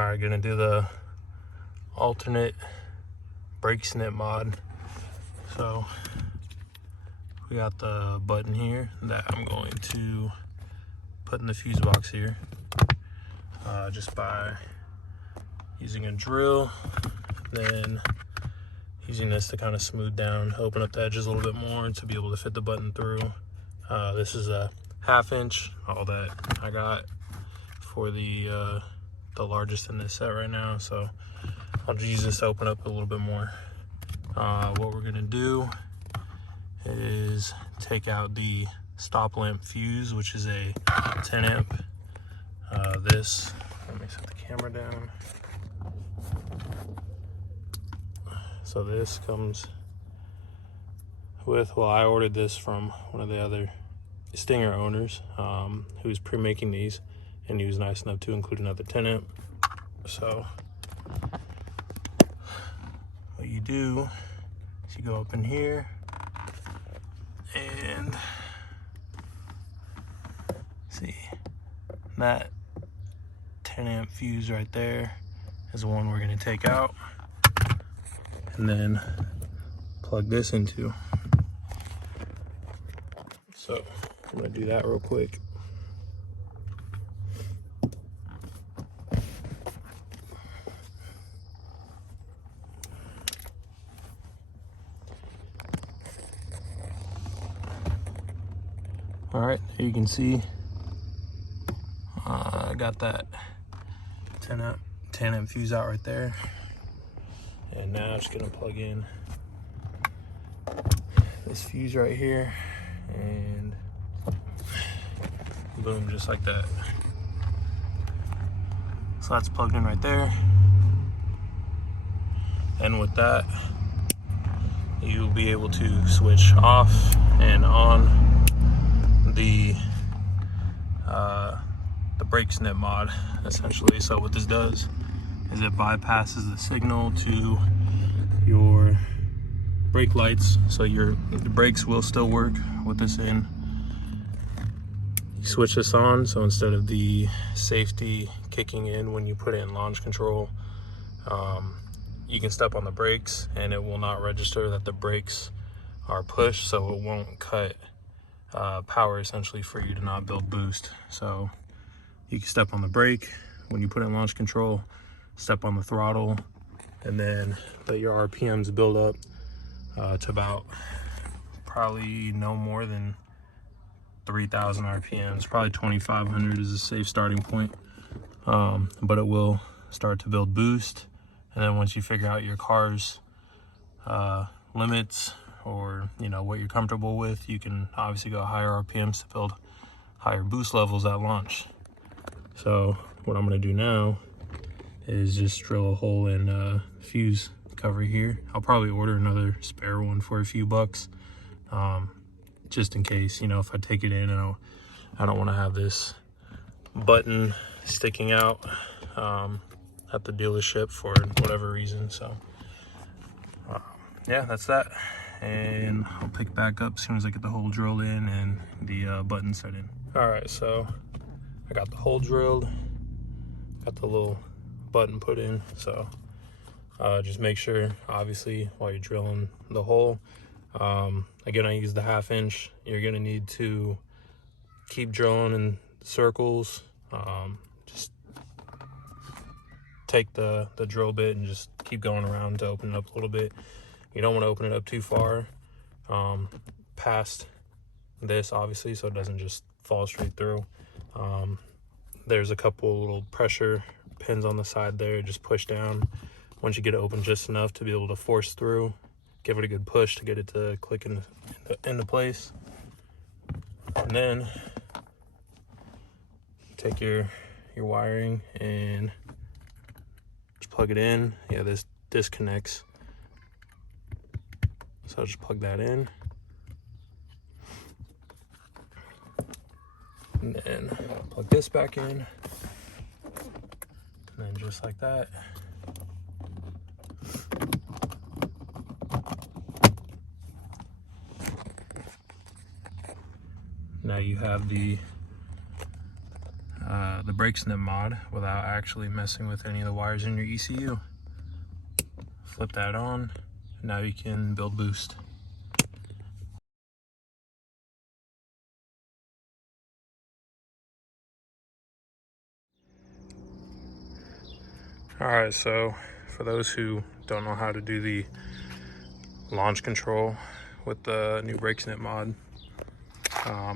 Alright, gonna do the alternate brake snip mod. So we got the button here that I'm going to put in the fuse box here, just by using a drill, then using this to kind of smooth down, open up the edges a little bit more to be able to fit the button through. This is a 1/2 inch, all that I got for the largest in this set right now, so I'll just use this to open up a little bit more. What we're gonna do is take out the stop lamp fuse, which is a 10 amp. Let me set the camera down. So this comes with, well, I ordered this from one of the other Stinger owners, who's pre-making these, and he was nice enough to include another 10 amp. So what you do is you go up in here and see that 10 amp fuse right there is the one we're going to take out and then plug this into. So I'm going to do that real quick. All right, here you can see I got that 10 amp fuse out right there, and now I'm just gonna plug in this fuse right here, and boom, just like that. So that's plugged in right there, and with that you'll be able to switch off and on the brake snip mod, essentially. So what this does is it bypasses the signal to your brake lights, so the brakes will still work with this in. You switch this on, so instead of the safety kicking in when you put it in launch control, you can step on the brakes and it will not register that the brakes are pushed, so it won't cut power essentially for you to not build boost. So you can step on the brake when you put in launch control, step on the throttle, and then let your RPMs build up to about probably no more than 3,000 RPMs. Probably 2,500 is a safe starting point, but it will start to build boost. And then once you figure out your car's limits, or what you're comfortable with, you can obviously go higher RPMs to build higher boost levels at launch. So what I'm going to do now is just drill a hole in fuse cover here. I'll probably order another spare one for a few bucks, just in case, if I take it in and I don't want to have this button sticking out at the dealership for whatever reason. So yeah, that's that, and I'll pick back up as soon as I get the hole drilled in and the button set in. All right, so I got the hole drilled, got the little button put in. So just make sure, obviously, while you're drilling the hole, again, I use the 1/2 inch. You're gonna need to keep drilling in circles. Just take the drill bit and just keep going around to open it up a little bit. You don't want to open it up too far past this, obviously, so it doesn't just fall straight through. There's a couple little pressure pins on the side there. Just push down once you get it open just enough to be able to force through. Give it a good push to get it to click into place. And then take your wiring and just plug it in. Yeah, this disconnects, so I'll just plug that in. And then plug this back in. And then just like that. Now you have the the brake snip mod without actually messing with any of the wires in your ECU. Flip that on, and now you can build boost. Alright, so for those who don't know how to do the launch control with the new brake snip mod,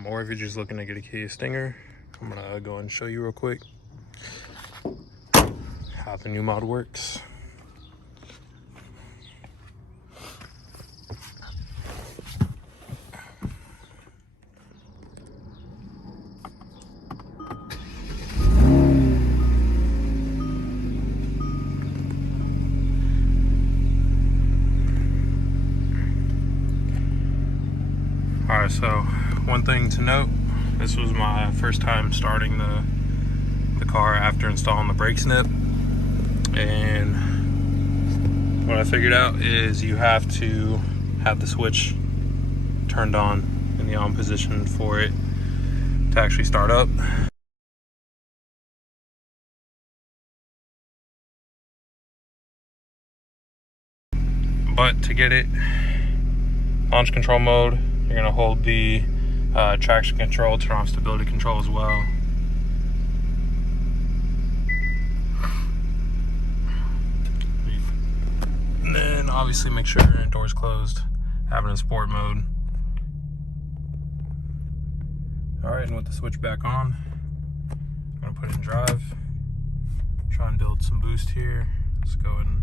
or if you're just looking to get a Kia Stinger, I'm gonna go and show you real quick how the new mod works. Alright, so one thing to note, this was my first time starting the car after installing the brake snip, and what I figured out is you have to have the switch turned on in the on position for it to actually start up. But to get it launch control mode, you're gonna hold the traction control, turn off stability control as well. And then obviously make sure your door's closed, have it in sport mode. Alright, and with the switch back on, I'm gonna put it in drive, try and build some boost here. Let's go ahead and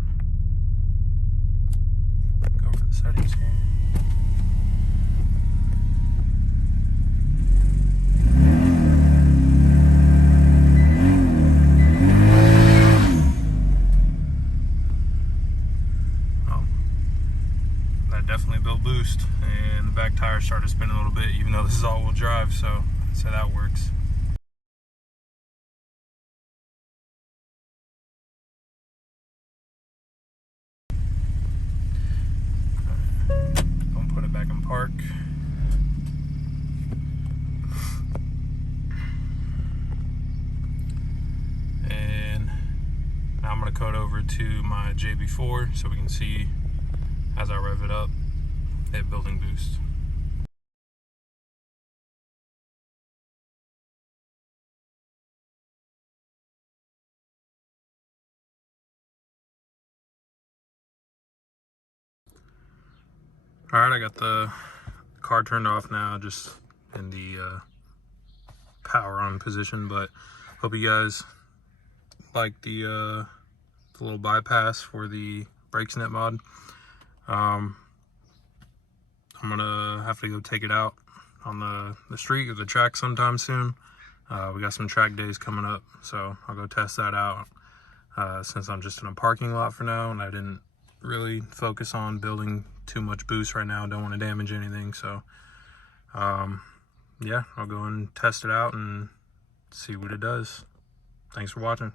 go over the settings here. Definitely built boost, and the back tire started spinning a little bit, even though this is all-wheel drive, so that works. Don't put it back in park. And now I'm going to code over to my JB4 so we can see as I rev it up, it building boost. Alright, I got the car turned off now, just in the power on position, but hope you guys like the little bypass for the brake snip mod. I'm gonna have to go take it out on the street or the track sometime soon. We got some track days coming up, so I'll go test that out, since I'm just in a parking lot for now and I didn't really focus on building too much boost right now. Don't want to damage anything, so yeah, I'll go and test it out and see what it does. Thanks for watching.